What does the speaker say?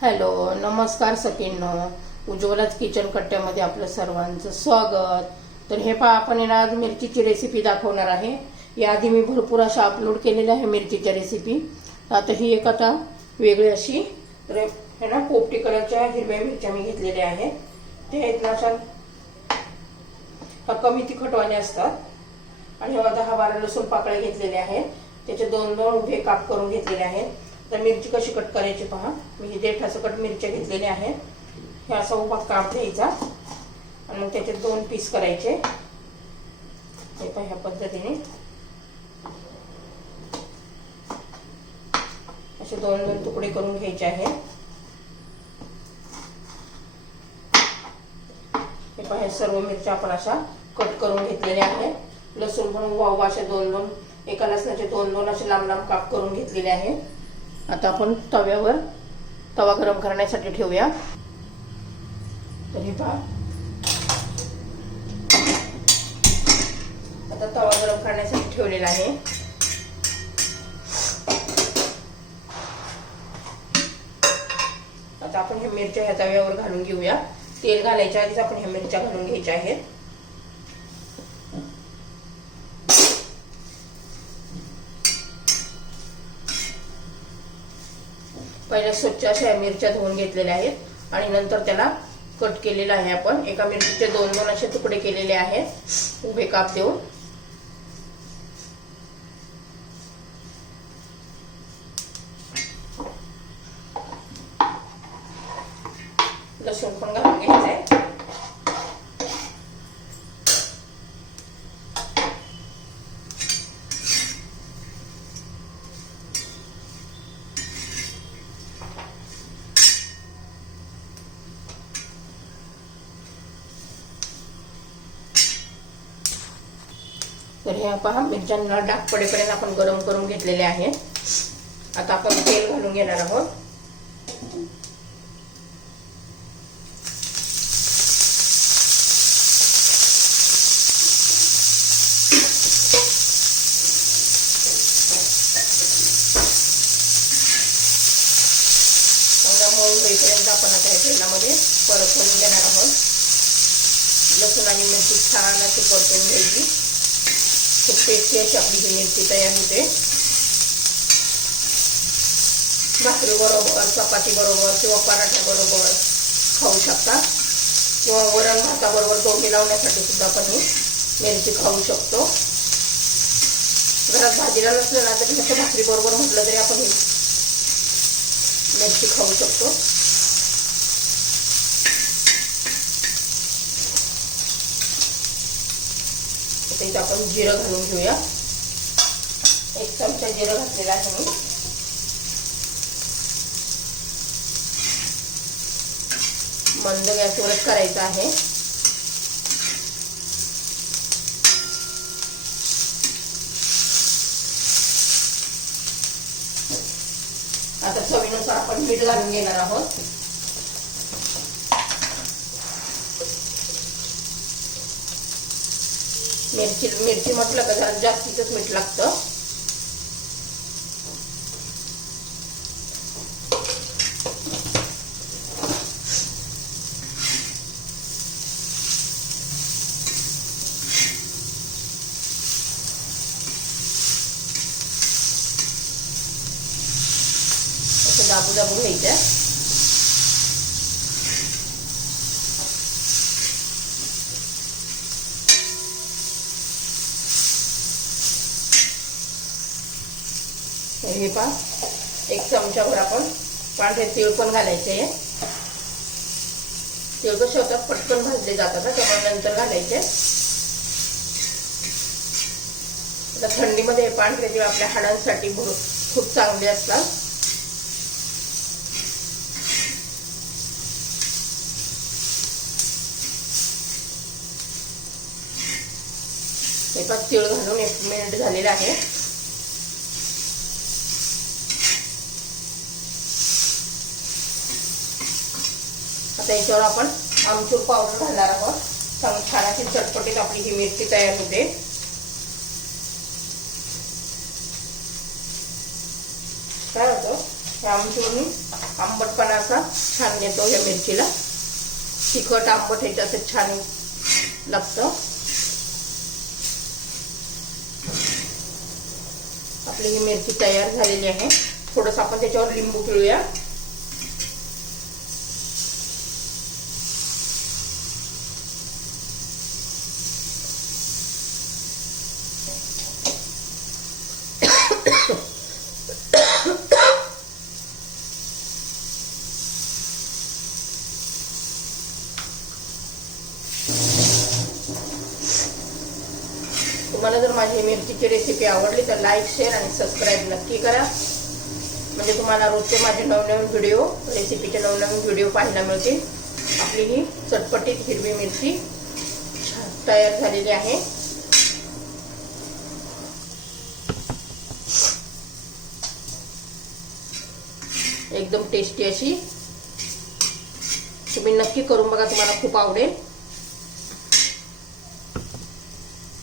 Hello नमस्कार सखींनो. उज्ज्वलाच kitchen कट्ट्यामध्ये आपलं सर्वांचं स्वागत. तर हे पहा आपण याला आज मिरचीची रेसिपी दाखवणार आहे. याआधी मी भरपूर अशा अपलोड केलेल्या आहे मिरचीच्या रेसिपी आता ही एक आता वेगळी अशी रे हे ना पोपटी कलरच्या हिरव्या मिरच्या मी घेतलेल्या आहेत. त्या आहेत ना अशा कमी तिखटवाल्या असतात. आणि हे दहा बारा लसूण पाकळ्या घेतलेल्या आहेत. त्याचे दोन दोन उभे काप करून घेतलेले आहेत. तर मिरची कशी कट करायची पहा. मी हे देठ कट मिरच्या घेतलेल्या आहेत. हे असा उभा काप घ्यायचा. आणि मग त्याचे दोन पीस करायचे. हे पण ह्या पद्धतीने. असे दोन दोन तुकडे करून घ्यायचे आहेत. हे पहा सर्व मिरच्या आपण अशा कट करून घेतलेल्या आहेत. लसूण पण वाव असे दोन दोन एका लसणाचे दोन दोन असे लांब लांब काप करून घेतलेले आहेत. आता आपण तव्यावर तवा गरम करण्यासाठी ठेवूया. तर हे पहा. आता तवा गरम करण्यासाठी ठेवलेला आहे. आता आपण ह्या मिरच्या ह्या तव्यावर घालून घेऊया. तेल घालायच्या आधीच आपण ह्या मिरच्या घालून घ्यायच्या आहेत. पहिल्या स्वच्छ अशा मिरच्या धुवून घेतलेल्या आहेत आणि नंतर त्याला कट केलेला आहे आपण. एका मिरचीचे दोन दोन असे तुकडे केलेले आहेत. उभे काप देऊन. लसूण पण घालून घ्यायचं आहे तर हे पहा, मिरच्यांना आपण गरम आहे. आता आपण तेल घेणार आहोत. होईपर्यंत आपण लसूण आणि मिरची छान अशी परतून घ्यायची. खूप टेस्टी अशी आपली ही मिरची तयार होते. भाकरी बरोबर चपाती बरोबर किंवा पराठ्या बरोबर खाऊ शकता. किंवा वरण भाताबरोबर दोन्ही लावण्यासाठी सुद्धा आपण ही मिरची खाऊ शकतो. घरात भाजीला नसलं ना तरी फक्त भाकरी बरोबर म्हटलं तरी आपण ही मिरची खाऊ शकतो. इथे आपण जिरं घालून घेऊया. एक चमचा जिरं घातलेला आहे मी. मंद गॅसवरच करायचं आहे. आता चवीनुसार आपण मीठ घालून घेणार आहोत. मिरची मिरची म्हटलं का जरा जास्तीच मीठ लागतं. असं दाबू दाबू घ्यायचं. हे पहा. एक चमच्यावर आपण पांढरे तीळ पण घालायचे आहे. तीळ कसे होतात पटकन भाजले जातात ना त्यामुळे नंतर घालायचे. आता थंडीमध्ये पांढरे तीळ आपल्या हाडांसाठी खूप चांगले असतात. हे पण तीळ घालून एक मिनिट झालेलं आहे. आता याच्यावर आपण आमचूर पावडर घालणार आहोत. छान अशी चटपटीत आपली ही मिरची तयार होते. काय होतं? हे आमचूरनी आंबटपणा असा छान येतो या मिरचीला. तिखट आंबट ह्याच्या असं छान लागतं. आपली ही मिरची तयार झालेली आहे. थोडस आपण त्याच्यावर लिंबू पिळूया. तुम्हाला जर माझी मिरचीची रेसिपी आवडली तर लाईक शेअर आणि सबस्क्राईब नक्की करा. म्हणजे तुम्हाला रोजचे माझे नवनवीन व्हिडिओ रेसिपीचे नवनवीन व्हिडिओ पाहायला मिळतील. आपली ही चटपटीत हिरवी मिरची तयार झालेली आहे. एकदम टेस्टी अशी. तुम्ही नक्की करून बघा तुम्हाला खूप आवडेल.